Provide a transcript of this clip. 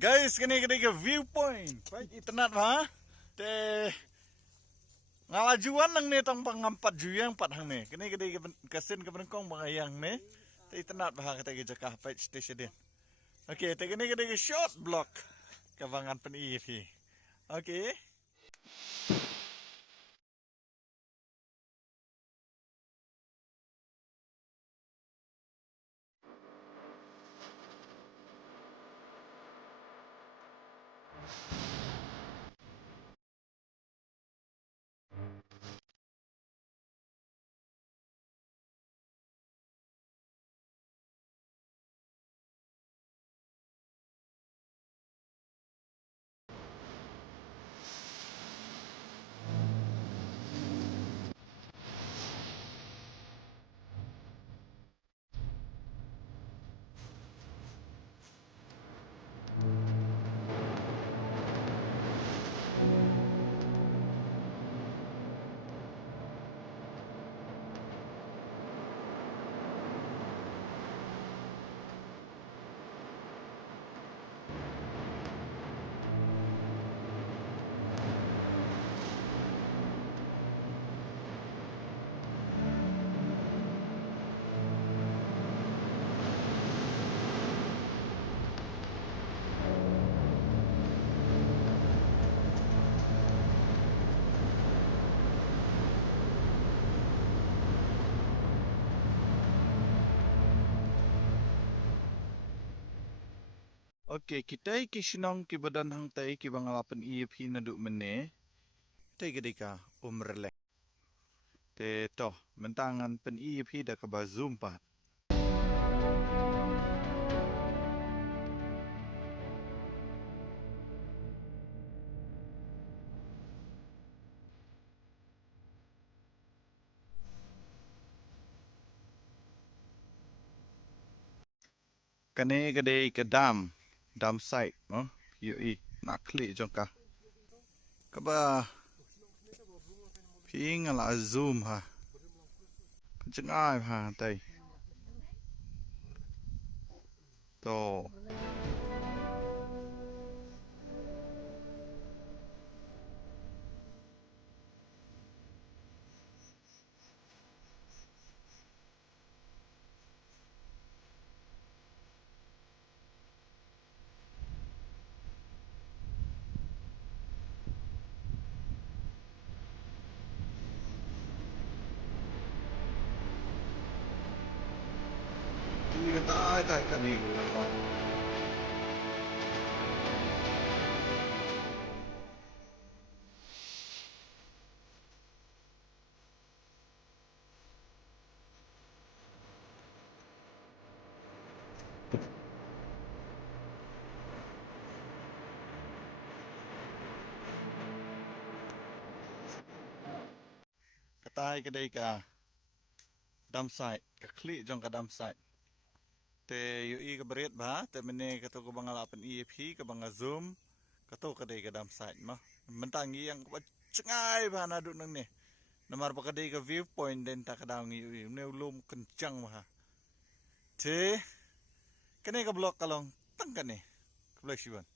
Guys, kini ke viewpoint. Baik internet ha. Te ngalajuan nang ne tong pangampat juyang pat hang ne. Kini kasin ke bengkong bangayang ne. Te internet bah kata ke Jakah Page Station din. Okey, te kini ke short block kawangan pen EP. Okey. Okey, kita ki sinong ki badan hang tai ki bangalapan EP naduk mene. Tai gedika umrelek. Te toh mentangan pen EP dah ke zoom pat. Kane gede ke dam site no. Yoi nak klik jongka. Kaba ping ala zoom ha. Kencengai ha tai. To. Ini kata tai kat ni. Katai kedai ka dam site ka klik jong ka dam site te yui ka berit ba te mene ka to ko bangalapan EP ka banga zoom ka to kedai ka dam site mah mentangi yang ka cengai ba na duk nang ne namar pa kedai ka viewpoint den ta ka daung yui ne ulum kencang mah te kene ka blok kalong tang kane ka blok siwan